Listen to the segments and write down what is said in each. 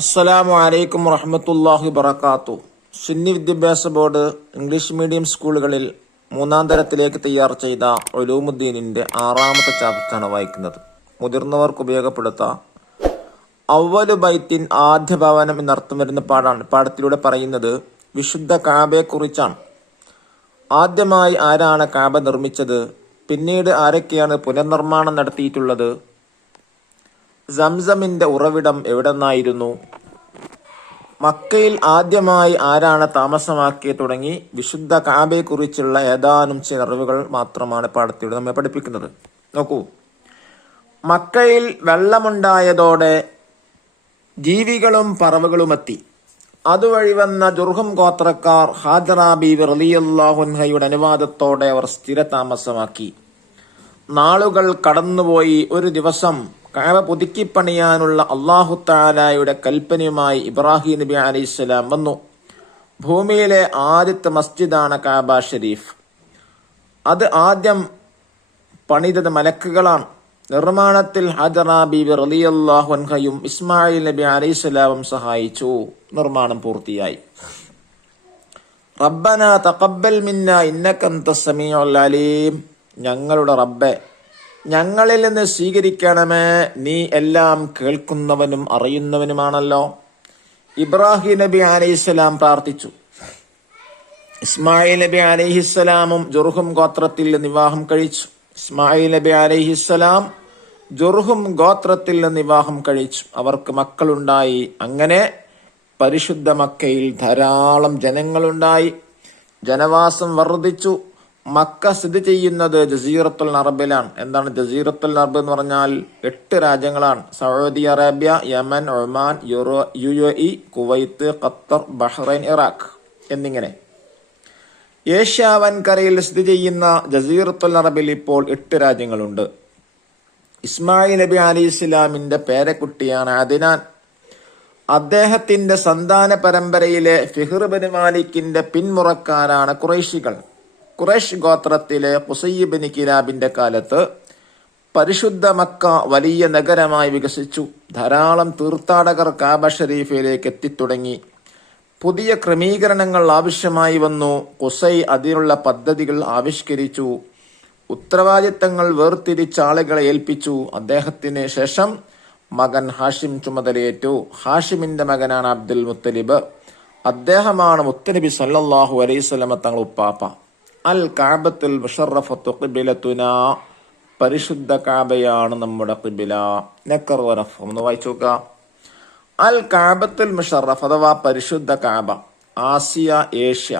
അസ്സലാമു അലൈക്കും വറഹ്മത്തുള്ളാഹി വബറകാതുഹു. സുന്നി വിദ്യാഭ്യാസ ബോർഡ് ഇംഗ്ലീഷ് മീഡിയം സ്കൂളുകളിൽ 3-ാം തരത്തിലേക്ക് തയ്യാർ ചെയ്ത ഉലൂമുദ്ദീനിന്റെ 6-ാമത്തെ ചാപ്റ്ററാണ് വായിക്കുന്നത്. മുതിർന്നവർക്ക് ഉപയോഗപ്പെടുത്താം. അവ്വലു ബൈത്തിൻ, ആദ്യ ഭവനം എന്നർത്ഥം വരുന്ന പാഠാണ്. പാഠത്തിലൂടെ പറയുന്നത് വിശുദ്ധ കഅബയെ കുറിച്ചാണ്. ആദ്യമായി ആരാണ് കഅബ നിർമ്മിച്ചത്? പിന്നീട് ആരൊക്കെയാണ് പുനർനിർമ്മാണം നടത്തിയിട്ടുള്ളത്? സംസമിന്റെ ഉറവിടം എവിടെന്നായിരുന്നു? മക്കയിൽ ആദ്യമായി ആരാണ് താമസമാക്കിയത്? തുടങ്ങി വിശുദ്ധ കഅബയെ കുറിച്ചുള്ള ഏതാനും ചില അറിവുകൾ മാത്രമാണ് പാഠത്തിലൂടെ നമ്മെ പഠിപ്പിക്കുന്നത്. നോക്കൂ, മക്കയിൽ വെള്ളമുണ്ടായതോടെ ജീവികളും പറവകളുമെത്തി. അതുവഴി വന്ന ജുർഹും ഗോത്രക്കാർ ഹാജറ ബീവി റളിയല്ലാഹു അൻഹയുടെ അനുവാദത്തോടെ അവർ സ്ഥിരതാമസമാക്കി. നാളുകൾ കടന്നുപോയി. ഒരു ദിവസം കഅബ പുതുക്കിപ്പണിയാനുള്ള അല്ലാഹു തആലയുടെ കൽപ്പനയുമായി ഇബ്രാഹിം നബി അലൈഹിസ്സലാം വന്നു. ഭൂമിയിലെ ആദ്യത്തെ മസ്ജിദാണ് കഅബ ഷരീഫ്. അത് ആദ്യം പണിതത് മലക്കുകളാണ്. നിർമ്മാണത്തിൽ ഹാജറ ബീവി റളിയല്ലാഹു അൻഹയും ഇസ്മായിൽ നബി അലൈഹിസ്സലാമും സഹായിച്ചു. നിർമ്മാണം പൂർത്തിയായി. റബ്ബന തഖബ്ബൽ മിന്ന ഇന്നക അൻതസ് സമീഉൽ അലീം. ഞങ്ങളുടെ റബ്ബേ, ഞങ്ങളിൽ നിന്ന് സ്വീകരിക്കണമേ, നീ എല്ലാം കേൾക്കുന്നവനും അറിയുന്നവനുമാണല്ലോ. ഇബ്രാഹിം നബി അലൈഹിസ്സലാം പ്രാർത്ഥിച്ചു. ഇസ്മായിൽ നബി അലൈഹിസ്സലാമും ജുർഹും ഗോത്രത്തിൽ വിവാഹം കഴിച്ചു. ഇസ്മായിൽ നബി അലൈഹിസ്സലാം ജുർഹും ഗോത്രത്തിൽ വിവാഹം കഴിച്ചു. അവർക്ക് മക്കളുണ്ടായി. അങ്ങനെ പരിശുദ്ധ മക്കയിൽ ധാരാളം ജനങ്ങളുണ്ടായി. ജനവാസം വർദ്ധിച്ചു. മക്ക സ്ഥിതി ചെയ്യുന്നത് ജസീറത്തുൽ അറബിലാണ്. എന്താണ് ജസീറത്തുൽ അറബ് എന്ന് പറഞ്ഞാൽ? 8 രാജ്യങ്ങളാണ്. Saudi Arabia, Yemen, Oman, UAE, Kuwait, Qatar, Bahrain, Iraq എന്നിങ്ങനെ. ഏഷ്യ വൻകരയിൽ സ്ഥിതി ചെയ്യുന്ന ജസീറത്തുൽ അറബിൽ ഇപ്പോൾ 8 രാജ്യങ്ങളുണ്ട്. ഇസ്മായിൽ നബി അലൈഹിസ്സലാമിന്റെ പേരക്കുട്ടിയാണ് അദ്നാൻ. അദ്ദേഹത്തിന്റെ സന്താന പരമ്പരയിലെ ഫിഹ്ർ ബിൻ മാലിക്കിന്റെ പിന്മുറക്കാരാണ് ഖുറൈശികൾ. ഖുറൈശ് ഗോത്രത്തിലെ ഖുസയ് ബിൻ കിലാബിന്റെ കാലത്ത് പരിശുദ്ധ മക്ക വലിയ നഗരമായി വികസിച്ചു. ധാരാളം തീർത്ഥാടകർ കഅബ ഷരീഫിലേക്ക് എത്തിത്തുടങ്ങി. പുതിയ ക്രമീകരണങ്ങൾ ആവശ്യമായി വന്നു. ഖുസൈ അതിനുള്ള പദ്ധതികൾ ആവിഷ്കരിച്ചു. ഉത്തരവാദിത്തങ്ങൾ വേർതിരിച്ച ആളുകളെ ഏൽപ്പിച്ചു. അദ്ദേഹത്തിന് ശേഷം മകൻ ഹാഷിം ചുമതലയേറ്റു. ഹാഷിമിന്റെ മകനാണ് അബ്ദുൽ മുത്തലിബ്. അദ്ദേഹമാണ് മുത്തനബി സല്ലല്ലാഹു അലൈഹി വസല്ലം തങ്ങൾ ഉപ്പാപ്പ. അൽ കഅബത്തുൽ മുശറഫത്തു ഖിബ്ലത്തുനാ. പരിശുദ്ധ കഅബയാണ് നമ്മുടെ ഖിബ്ല. നക്കർ വറഫ് ഒന്ന് വായിച്ചു നോക്കുക. അൽ കഅബത്തുൽ മുശറഫ് അഥവാ പരിശുദ്ധ കഅബ. ആസിയ, ഏഷ്യ.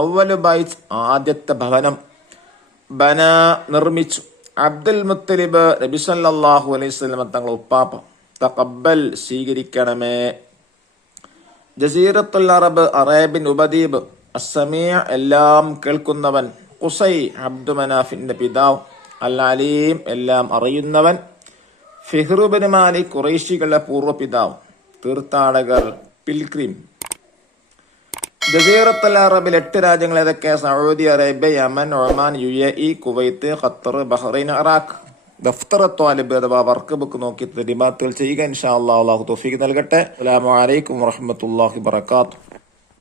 അവ്വലു ബൈത്ത്, ആദ്യത്തെ ഭവനം. ബന, നിർമ്മിച്ചു. അബ്ദുൽ മുത്തലിബ് നബി സല്ലല്ലാഹു അലൈഹി വസല്ലം തങ്ങൾ ഉപ്പാപ്പ. തഖബ്ബൽ, സ്വീകരിക്കണമേ. ജസീറത്തുൽ അറബ്, അറേബ്യൻ ഉപദ്വീപ്. അസ്സമീഅ്, എല്ലാം കേൾക്കുന്നവൻ. ഖുസൈ, അബ്ദു മനാഫിന്റെ പിതാവ്. അൽ അലീം, എല്ലാം അറിയുന്നവൻ. ഫിഹ്ർ ബിൻ മാലിക്, ഖുറൈശികളുടെ പൂർവ്വ പിതാവ്. തീർത്ഥാടകർ, പിൽഗ്രിം. ജസീറത്തുൽ അറബിൽ 8 രാജ്യങ്ങൾ ഏതൊക്കെ? Saudi Arabia, Yemen, Oman, UAE, Kuwait, Qatar, Bahrain, Iraq. ദഫ്തർ ത്വാലിബ് അഥവാ വർക്ക് ബുക്ക് നോക്കി തരിമാത്തുകൾ ചെയ്യുക. ഇൻഷാ അല്ലാഹ്. അല്ലാഹു തൗഫീഖ് നൽകട്ടെ. അസ്സലാമു അലൈക്കും വറഹ്മത്തുള്ളാഹി വബറകാതുഹു.